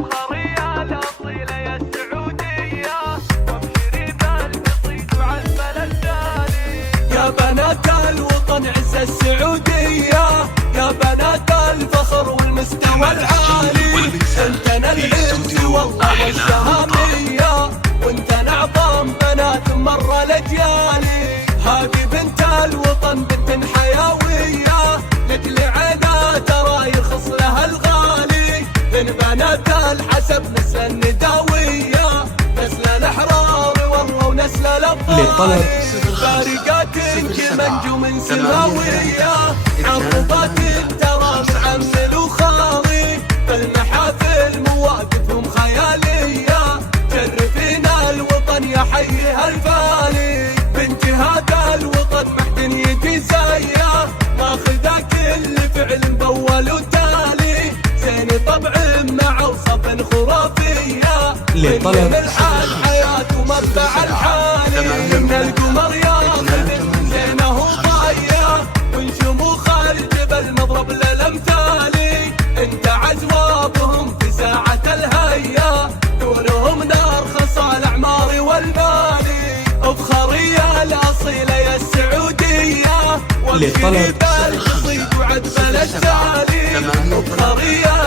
افخرية الاصيلة يا السعودية، وابشري بالقصيد وعزم التالي. يا بنات الوطن عز السعودية، يا بنات الفخر والمستوى العالي، انتنا العز والله والشهامية، وانتنا عظام بنات مرة لجيالي. هذه بنت الوطن بنت حيوية، لكل عينها ترى يرخص لها الغالي، من بنات الحسب نسل النداوية، نسل الأحرار والله ونسل الأبطال، فارقات كمنجوم سماوية، عرضات ترى محمل وخالي، بالمحافل مواقفهم خيالية، شرفينا الوطن يا حيها الفالي، بنت هذا الوطن محد يجي زيه، ماخذه كل فعل مبول وتالي، زين طبع مع وصف خرافية، لطلب الحال حياته مبدع الحالي، من القمر ياخذ زينه وضايع، ونشموخ الجبل نضرب للامثالي، انت عزوابهم في ساعة الهيا، دورهم نرخص الاعمار والمالي، افخرية الاصيلة يا السعودية، وابشري بالقصيد وعد التالي، افخرية